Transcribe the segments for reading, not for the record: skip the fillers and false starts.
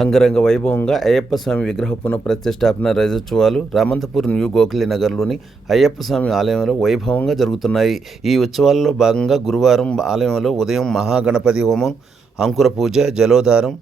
అంగరంగ వైభవంగా అయ్యప్ప స్వామి విగ్రహ పునఃప్రతిష్టాపన రజోత్సవాలు రామంతపూర్ న్యూ గోఖలి నగర్లోని అయ్యప్ప స్వామి ఆలయంలో వైభవంగా జరుగుతున్నాయి. ఈ ఉత్సవాల్లో భాగంగా గురువారం ఆలయంలో ఉదయం మహాగణపతి హోమం, అంకుర పూజ, జలోధారం,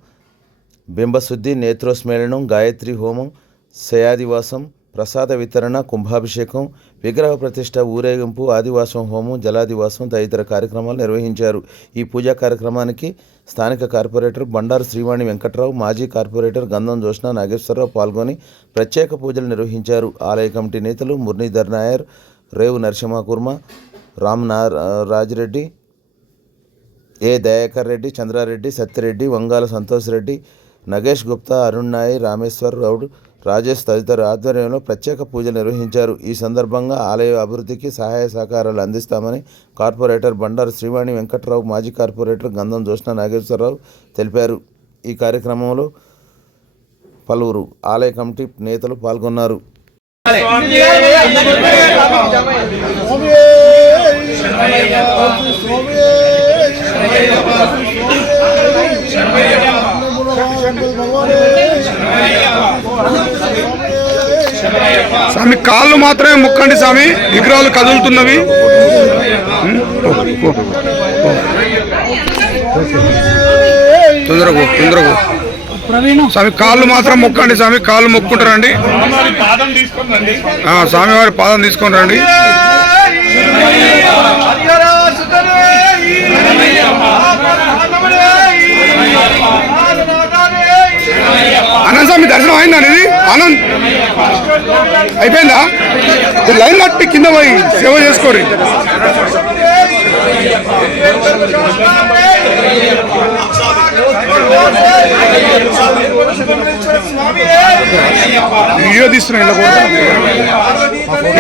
బింబశుద్ధి, నేత్రోస్మేళనం, గాయత్రి హోమం, శయాదివాసం, ప్రసాద వితరణ, కుంభాభిషేకం, విగ్రహ ప్రతిష్ట, ఊరేగింపు, ఆదివాసం హోమం, జలాదివాసం తదితర కార్యక్రమాలు నిర్వహించారు. ఈ పూజా కార్యక్రమానికి స్థానిక కార్పొరేటర్ బండారు శ్రీవాణి వెంకట్రావు, మాజీ కార్పొరేటర్ గంధం జోష్న నాగేశ్వరరావు పాల్గొని ప్రత్యేక పూజలు నిర్వహించారు. ఆలయ కమిటీ నేతలు మురళీధర్ నాయర్, రేవు నరసింహకుర్మ, రామ్ రాజిరెడ్డి, ఏ దయాకర్ రెడ్డి, చంద్రారెడ్డి, సత్యరెడ్డి, వంగాల సంతోష్ రెడ్డి, నగేష్ గుప్తా, అరుణ్ నాయ్, రామేశ్వర్ గౌడ్, రాజేష్ తదితరుల ఆధ్వర్యంలో ప్రత్యేక పూజలు నిర్వహించారు. ఈ సందర్భంగా ఆలయ అభివృద్ధికి సహాయ సహకారాలు అందిస్తామని కార్పొరేటర్ బండారు శ్రీవాణి వెంకట్రావు, మాజీ కార్పొరేటర్ గంధం జోష్న నాగేశ్వరరావు తెలిపారు. ఈ కార్యక్రమంలో పలువురు ఆలయ కమిటీ నేతలు పాల్గొన్నారు. స్వామి కాళ్ళు మాత్రమే ముక్కండి స్వామి, విగ్రహాలు కదులుతున్నవి. తొందరగా స్వామి కాళ్ళు మాత్రం మొక్కండి స్వామి, కాళ్ళు మొక్కుంటారండి. స్వామివారి పాదం తీసుకొని రండి. ఆనంద్ స్వామి దర్శనం అయిందండి. ఇది ఆనంద్ అయిపోయిందా? లైన్ కట్టి కింద పోయి సేవ చేసుకోండి. వీడియో తీస్తున్నా ఇలా కూడా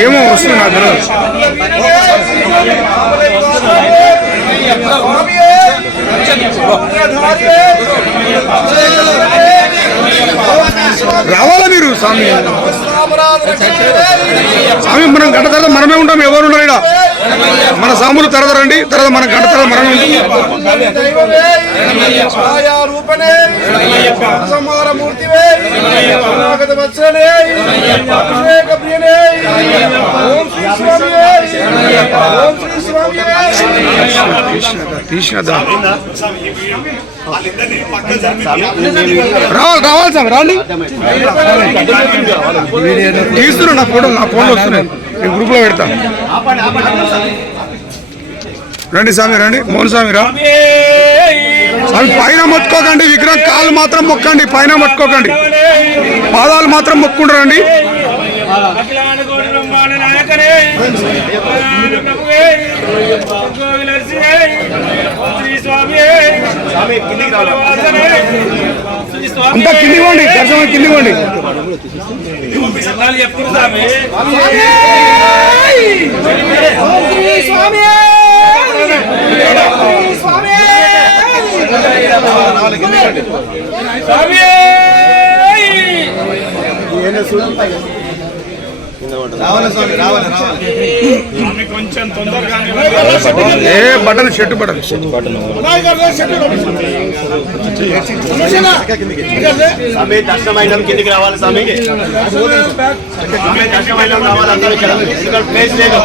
ఏమో వస్తుంది నాకు తెలియదు. రావాలా మీరు స్వామి? స్వామి మనం గంట తర్వాత మనమే ఉంటాం, ఎవరు ఉండరు ఇక్కడ. మన సాములు తరదరండి, తర్వాత మన గంట తర్వాత మనమే ఉంటాం. రావాలి సార్, రండి. తీస్తున్నా నా ఫోన్లో వస్తున్నాయి, నేను గ్రూప్లో పెడతా. రండి స్వామి, రండి. మోహన్ స్వామి రా. స్వామి పైన మొక్కుకోకండి, విగ్రహం కాళ్ళు మాత్రం మొక్కండి, పైన మొక్కుకోకండి, పాదాలు మాత్రం మొక్కుంటారండి. అంతా కింది పోండి, దర్శనం కింది పోండి. ఏ బటన్ షర్ట్ బటన్ దర్శనం కిందికి రావాలి స్వామి. దర్శనం రావాలి అందరూ ఇక్కడ ప్లేస్ లేదు.